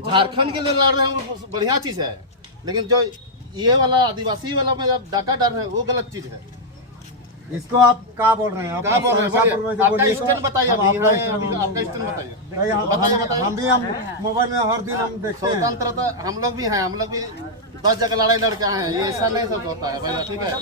झारखंड के लिए लड़ रहे हैं वो बढ़िया चीज है, लेकिन जो ये वाला आदिवासी वाला में जब डाका डर है वो गलत चीज है। इसको आप क्या बोल रहे हैं? क्या बोल रहे हैं? आपका स्टैंड बताइए, आपका स्टैंड बताइए। हम भी मोबाइल में हर दिन हम देखते हैं। स्वतंत्रता हम लोग भी हैं, हम लोग भी 10 जगह लड़ाई लड़के आए हैं, ये ऐसा नहीं सब होता है भैया, ठीक है।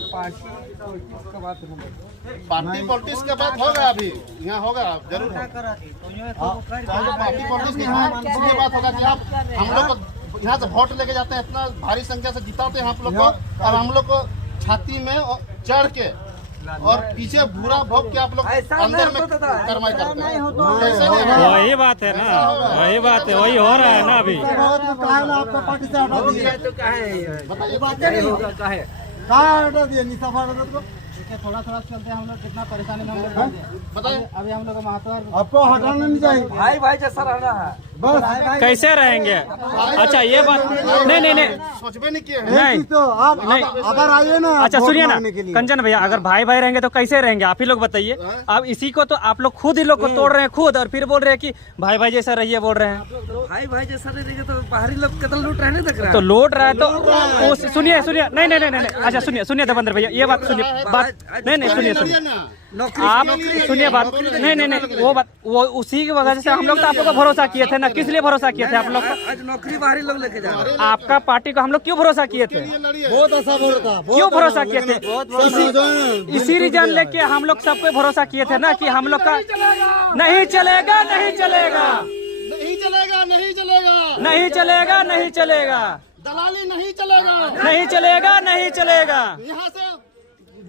पार्टी पॉलिटिक्स का बात होगा, अभी यहाँ होगा जरूर। पार्टी पॉलिटिक्स की इसलिए बात होगा कि आप हम लोग को यहाँ से वोट लेके जाते हैं, इतना भारी संख्या से जिताते हैं आप लोग को, और हम लोग को छाती में चढ़ के और पीछे बुरा भोग के आप लोग अंदर में करमाई करते हैं। वही बात है ना, वही बात है, वही हो रहा है ना अभी। आपका पार्टी से हटा दिया बताइए। थोड़ा चलते हैं हम लोग, कितना परेशानी में हम लोग बताइए। अभी हम लोग महात्मा आपको हटाना नहीं चाहिए, भाई जैसा रहना है बस। कैसे रहेंगे? अच्छा ये बात नहीं सोचबे नहीं किए हैं। नहीं तो आप अगर आइए ना। अच्छा सुनिए ना कंचन भैया, अगर भाई भाई रहेंगे तो कैसे रहेंगे आप ही लोग बताइए। अब इसी को तो आप लोग खुद ही लोग को तोड़ रहे हैं खुद, और फिर बोल रहे हैं कि भाई भाई जैसा रहिए बोल रहे हैं। भाई जैसा नहीं रहेंगे तो बाहरी लोग कितना लूट रहे नहीं देख रहे तो लूट रहा है तो सुनिए नहीं अच्छा सुनिए देवेंद्र भैया, ये बात सुनिए, बात नहीं सुनिए आप सुनिए बात, नहीं वो बात वो उसी की वजह से हम लोग तो आप लोग को भरोसा किए थे ना। किस लिए भरोसा किए थे आप लोग को? आज नौकरी बाहरी लोग लेके जा रहे हैं। आपका पार्टी को हम लोग क्यों भरोसा किए थे? बहुत अच्छा भरोसा, क्यों भरोसा किए थे? इसी रीजन लेके हम लोग सबको भरोसा किए थे ना कि हम लोग का नहीं चलेगा नहीं चलेगा नहीं चलेगा नहीं चलेगा नहीं चलेगा नहीं चलेगा, दलाली नहीं चलेगा नहीं चलेगा नहीं चलेगा, यहाँ से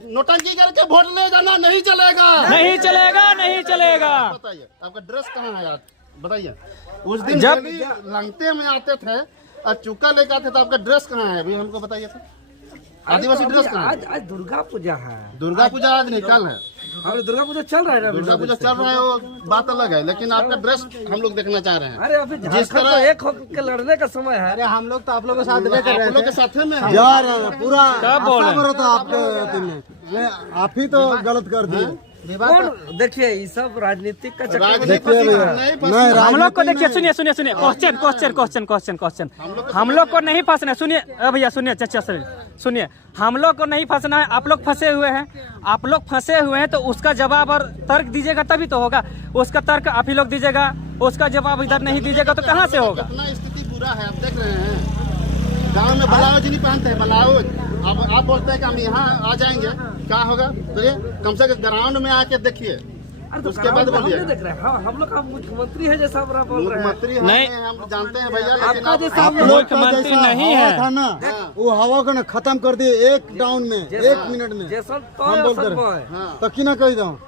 नोटंकी करके वोट ले जाना नहीं चलेगा नहीं चलेगा नहीं चलेगा। बताइए आपका ड्रेस कहाँ है यार, बताइए। उस दिन जब लंगते में आते थे और चुका लेके आते थे, आपका ड्रेस कहाँ है अभी हमको बताइए तो। आदिवासी ड्रेस कहाँ है? आज दुर्गा पूजा है। दुर्गा पूजा आज नहीं कल है। अरे दुर्गा पूजा चल रहा है, दुर्गा पूजा चल रहा है वो बात अलग है, लेकिन आपका ड्रेस हम लोग देखना चाह रहे हैं। अरे अभी जिस तरह एक होकर लड़ने का समय है। अरे हम लोग तो आप लोग के साथ आप लोग के साथ में हैं। यार पूरा सब बोल रहे हैं। आपके आप ही तो गलत कर दिए। कौन देखिए ये सब राजनीतिक का चक्कर। राजनीति नहीं हम लोग को देखिए, सुनिए क्वेश्चन हम लोग को नहीं फंसना है। सुनिए भैया, सुनिए चाचा सुनिए, हम लोग को नहीं फंसना है। आप लोग फंसे हुए हैं, आप लोग फंसे हुए हैं तो उसका जवाब और तर्क दीजिएगा तभी तो होगा। उसका तर्क आप ही लोग दीजिएगा, उसका जवाब इधर नहीं दीजिएगा तो कहाँ से होगा? इतना स्थिति बुरा है, आप देख रहे हैं। गांव में ब्लाउज नहीं पहनते हैं, ब्लाउज। अब आप बोलते हैं कि हम यहाँ आ जाएंगे, क्या होगा? तो ये कम से कम ग्राउंड में आके देखिए, उसके बाद बोलिए। देख रहे हैं हम लोग का मुख्यमंत्री है जैसा बोल रहे हैं। मुख्यमंत्री नहीं। हम जानते हैं भैया, लेकिन आपका जैसा आप लोग का मुख्यमंत्री जैसा नहीं हवा है। था ना, वो हवा को ना खत्म कर दिए एक डाउन में, 1 मिनट में। जैसा हम बोलते रहे तो की ना कही दो